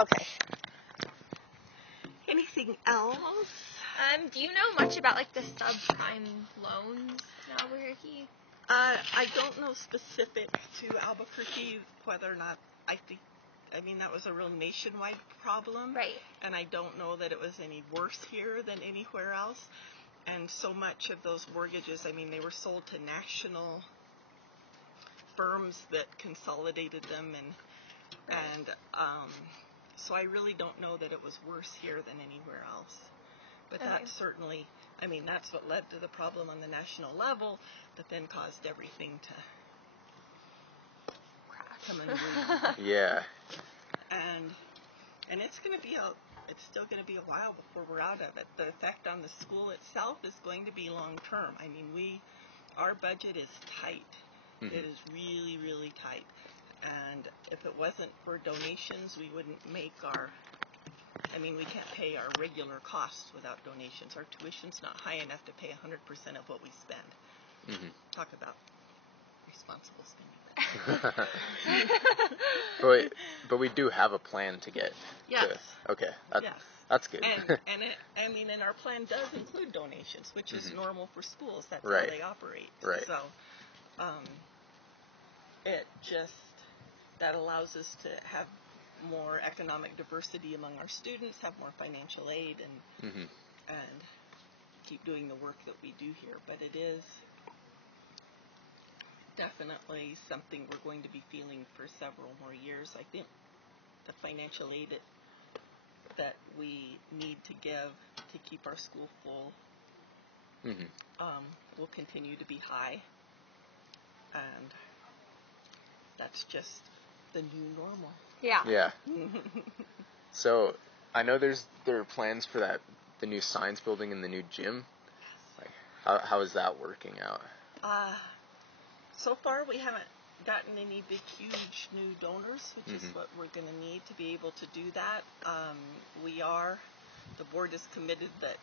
Okay. Anything else? Do you know much about like the subprime loans in Albuquerque? I don't know specific to Albuquerque whether or not that was a real nationwide problem. Right. And I don't know that it was any worse here than anywhere else. And so much of those mortgages, they were sold to national firms that consolidated them, and so I really don't know that it was worse here than anywhere else. But that certainly, that's what led to the problem on the national level, that then caused everything to come unglued. Yeah. And it's still going to be a while before we're out of it. The effect on the school itself is going to be long term. Our budget is tight. Mm-hmm. It is really, really tight. And if it wasn't for donations, we wouldn't make we can't pay our regular costs without donations. Our tuition's not high enough to pay 100% of what we spend. Mm-hmm. Talk about responsible spending. But we do have a plan to get. Yes. Okay. Yes. That's good. And our plan does include donations, which is normal for schools. That's right. how they operate. Right. So, that allows us to have more economic diversity among our students, have more financial aid, and keep doing the work that we do here. But it is definitely something we're going to be feeling for several more years. I think the financial aid that we need to give to keep our school full will continue to be high, and that's just the new normal. Yeah. Yeah. So I know there are plans for the new science building and the new gym. Like, how is that working out? So far we haven't gotten any big, huge new donors, which is what we're going to need to be able to do that. The board is committed that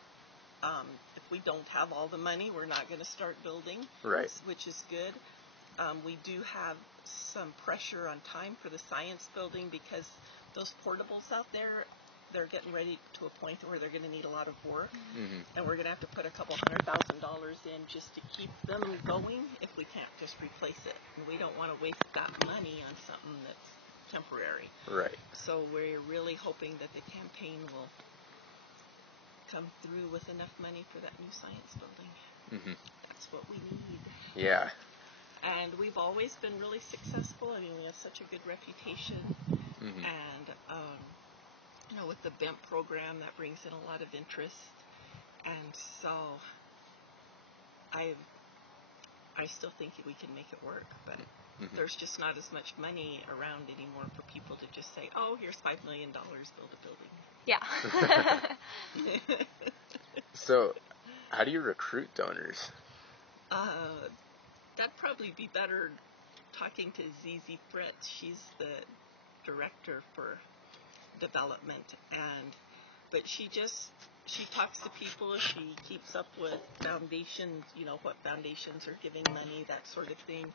if we don't have all the money, we're not going to start building, right? Which is good. We do have some pressure on time for the science building because those portables out there, they're getting ready to a point where they're going to need a lot of work, and we're going to have to put a couple $100,000 in just to keep them going if we can't just replace it. And we don't want to waste that money on something that's temporary. Right. So we're really hoping that the campaign will come through with enough money for that new science building. That's what we need. Yeah. And we've always been really successful. We have such a good reputation. And, with the BEMP program, that brings in a lot of interest. And so I still think we can make it work. But there's just not as much money around anymore for people to just say, oh, here's $5 million, build a building. Yeah. So how do you recruit donors? That'd probably be better talking to Zizi Fritz. She's the director for development, but she talks to people. She keeps up with foundations, what foundations are giving money, that sort of thing.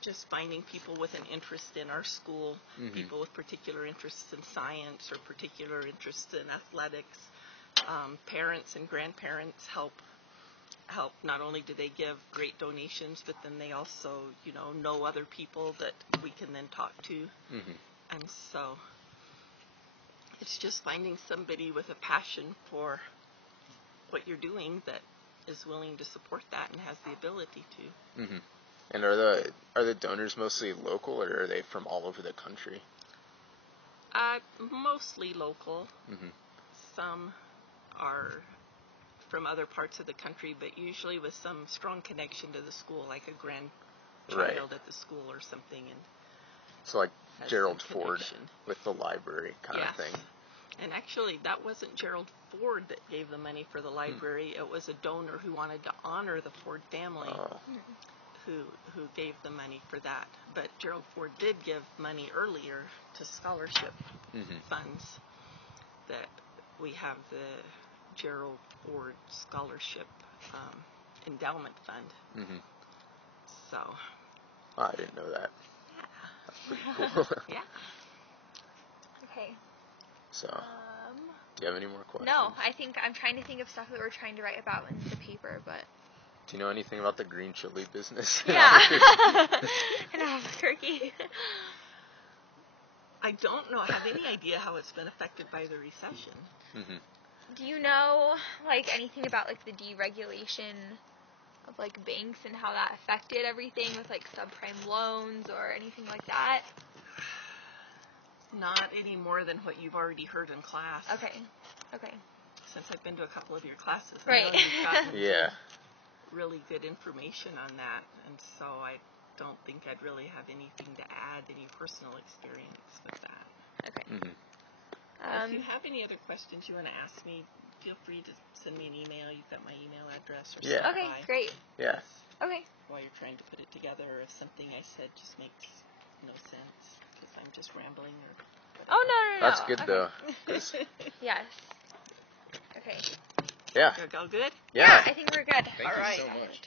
Just finding people with an interest in our school, people with particular interests in science or particular interests in athletics. Parents and grandparents help. Not only do they give great donations, but then they also, know other people that we can then talk to. And so it's just finding somebody with a passion for what you're doing that is willing to support that and has the ability to. And are the donors mostly local, or are they from all over the country? Mostly local. Some are from other parts of the country, but usually with some strong connection to the school, like a grandchild at the school or something. And so like Gerald Ford with the library kind of thing. And actually, that wasn't Gerald Ford that gave the money for the library. It was a donor who wanted to honor the Ford family who gave the money for that. But Gerald Ford did give money earlier to scholarship funds. That we have the Gerald Ford Scholarship Endowment Fund. So. Oh, I didn't know that. Yeah. That's pretty cool. Yeah. So, do you have any more questions? No, I think I'm trying to think of stuff that we're trying to write about in the paper, but. Do you know anything about the green chili business? Yeah. In Albuquerque. I don't have any idea how it's been affected by the recession. Mm-hmm. Do you know, like, anything about, like, the deregulation of, like, banks and how that affected everything with, like, subprime loans or anything like that? Not any more than what you've already heard in class. Okay. Since I've been to a couple of your classes, Right. I know you've gotten Yeah. really good information on that, and so I don't think I'd really have anything to add, any personal experience with that. Okay. Mm-hmm. If you have any other questions you want to ask me, feel free to send me an email. You've got my email address or Yeah. stop Okay, by. great. Yeah. Okay. While you're trying to put it together, or if something I said just makes no sense because I'm just rambling or whatever. Oh, no. That's good, Okay. though. 'Cause- Yes. Okay. yeah. All good? Yeah, I think we're good. Thank All you right. so much.